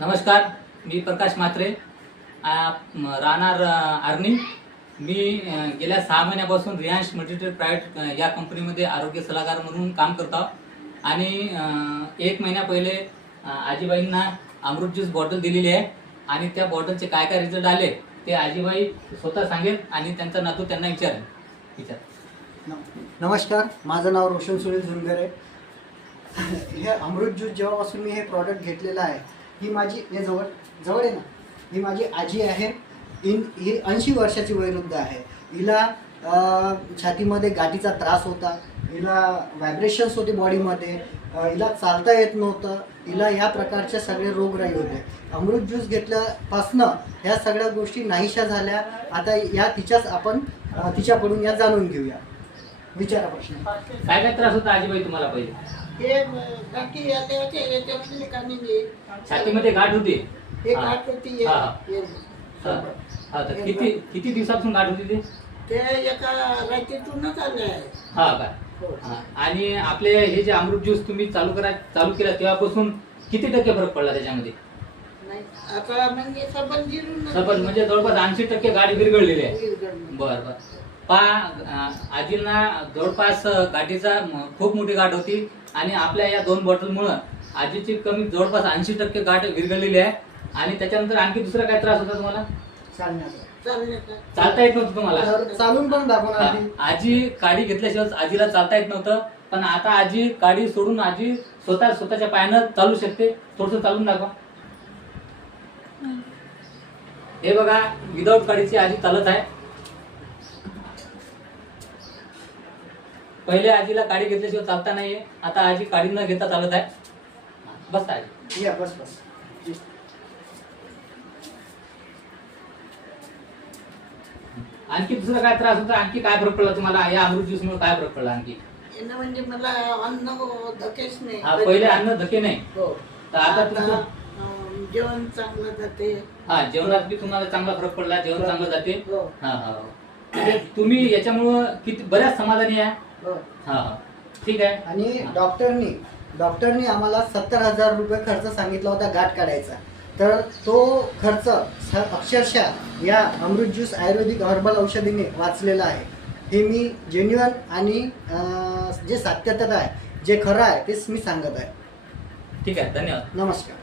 नमस्कार, मी प्रकाश म्हात्रे, राहणार आर्नी। मी गेल्या 6 महिन्यापासून रियांश मल्टीट्रेड प्रायव्हेट या कंपनीमध्ये आरोग्य सल्लागार म्हणून काम करतो आणि 1 महिना पहिले आजीबाईंना अमृत ज्यूस बॉटल दिलेली आहे आणि त्या बॉटलचे काय काय रिझल्ट आले ते आजीबाई स्वतः सांगेल आणि त्यांचा नातू त्यांना विचार। नमस्कार, माझं नाव रोशन सुनील झुनगर आहे। हे अमृत ज्यूस जेव्हापासून मी हे प्रॉडक्ट घेतलेलं आहे, ही माझी हे जवळ आहे ना, ही माझी आजी आहे। ही 80 वर्षाची वयोवृद्ध आहे। हिला छातीमध्ये गाठीचा त्रास होता, हिला व्हायब्रेशन्स होते बॉडीमध्ये, हिला चालता येत नव्हतं, हिला ह्या प्रकारचे सगळे रोगराई होते। अमृत ज्यूस घेतल्यापासनं ह्या सगळ्या गोष्टी नाहीशा झाल्या। आता या आपण तिच्याकडून या जाणून घेऊया। विचारा प्रश्न। काय काय त्रास होता आजीबाई तुम्हाला पहिले? हे गाठी याच्यामध्ये काढलेली छातीमध्ये गाठ होती? हे गाठ होती तर किती दिवसापासून गाठ होती ते एका रात्रीतूनच आले आहे। हा का? आणि आपले हे जे अमृत ज्यूस तुम्ही चालू केला तेव्हापासून किती टक्के फरक पडला त्याच्यामध्ये? नाही आता म्हणजे सबन म्हणजे जवळपास 80% गाठ विरघळलेली आहे। बरं आजींना जवळपास गाठीचा खूप मोठी गाठ होती आणि आपल्या या 2 बॉटलमुळे आजीची कमी जवळपास 80% गाठ विरघळलेली आहे। आणि त्याच्यानंतर आणखी दुसरा काय त्रास होता तुम्हाला? चालता येत नव्हतं तुम्हाला? चालून पण दाखवणार आजी काडी घेतल्याशिवाय आजीला चालता येत नव्हतं, पण आता आजी काडी सोडून आजी स्वतःच्या पायानं चालू शकते। थोडस चालून दाखवा। हे बघा, विदाऊट काडीची आजी चालत आहे। पहिले आजीला काडी घेतल्याशिवाय चालता नाहीये, आता आजी काडी न घेता चालत आहे। बस आजी या बस। आणखी दुसरा काय त्रास होता? आणखी काय फरक पडला तुम्हाला या अमृत ज्यूस मुळे? काय फरक पडला आणखी? म्हणजे मला अन्न धकेच नाही। पहिले अन्न धके नाही, तर आता तुमचं जेवण चांगलं जाते। जेवणात बी तुम्हाला चांगला फरक पडला, जेवण चांगलं जाते। म्हणजे तुम्ही याच्यामुळं किती बऱ्याच समाधानी आहे। ठीक आहे। आणि डॉक्टरनी आम्हाला 70,000 रुपये खर्च सांगितला होता गाठ काढायचा, तर तो खर्च अक्षरशः या अमृत ज्यूस आयुर्वेदिक हर्बल औषधीने वाचलेला आहे। हे मी जेन्युअन आणि जे सत्यता आहे, जे खरं आहे तेच मी सांगत आहे। ठीक आहे, धन्यवाद। नमस्कार।